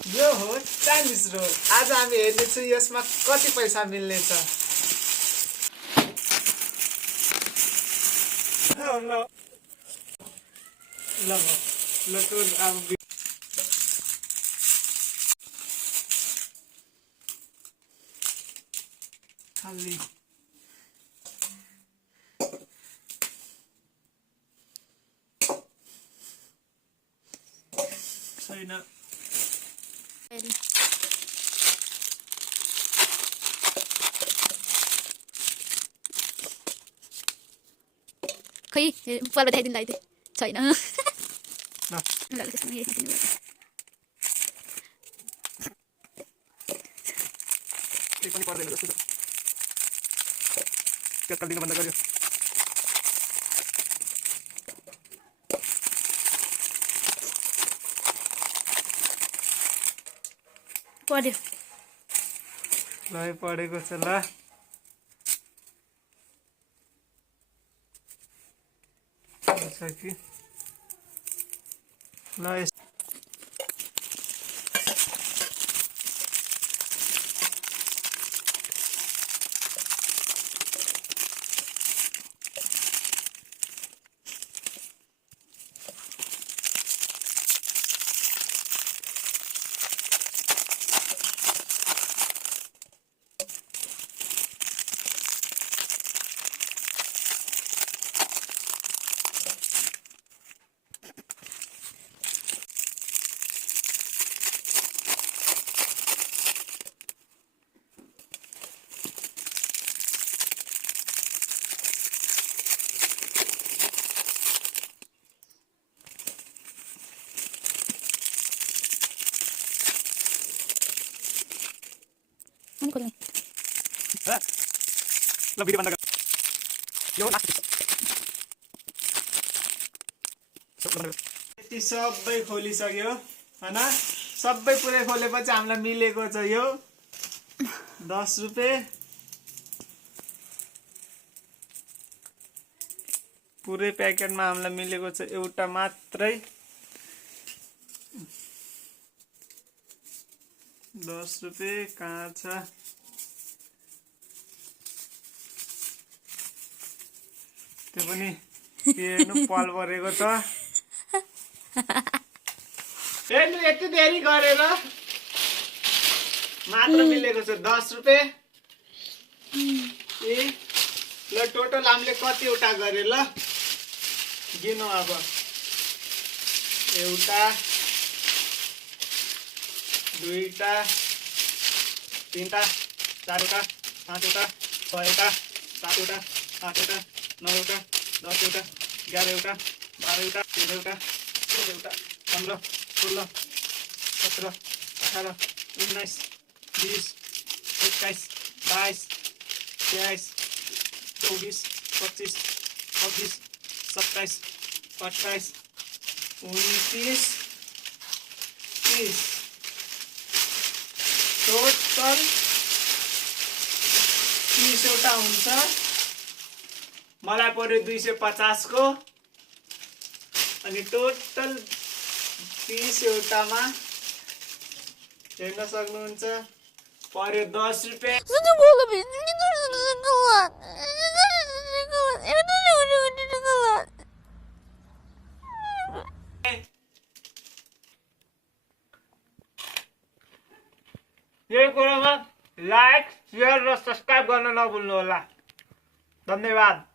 यो हो Chinese role. आज हामी हेर्नेछौँ यसमा कति पैसा मिल्नेछ। ल ल ल टोल अब खाली छैन। खै पहिला देखाइदिनु लागि छैन। केही पनि पर्दैन जस्तो छ। पेट कल्टिन बन्द गर्यो। पढ्यो ल पढेको छ ल। कि ल ल भिडियो बन्द गर। यो लास्ट यति सबै खोलिसक्यो हैन। सबै पुरै खोलेपछि हामीलाई मिलेको छ यो 10 रुपैयाँ। पुरै प्याकेटमा हामीलाई मिलेको छ एउटा मात्रै 10 रुपैयाँ। कहाँ छ त्यो पनि हेर्नु पल परेको छ। हेर्नु यति देरी गरेर मात्र मिलेको छ 10 रुपैयाँ। ए ल टोटल हामीले कतिवटा गरे ल गिनौँ अब। एउटा दुईटा तीनटा चारवटा पाँचवटा छवटा सातवटा आठवटा नौवटा 10 वटा 11 वटा 12 वटा 13 वटा 14 वटा 15 16 17 18 19 20 21 22 23 24 25 26 27 28 29 30 टोटल 30 वटा हुन्छ। मलाई पर्यो 250 को अनि टोटल 30 वटामा हेर्न सक्नुहुन्छ पर्यो 10 रुपैयाँ। यही कुरामा लाइक शेयर र सब्स्क्राइब गर्न नभुल्नु होला। धन्यवाद।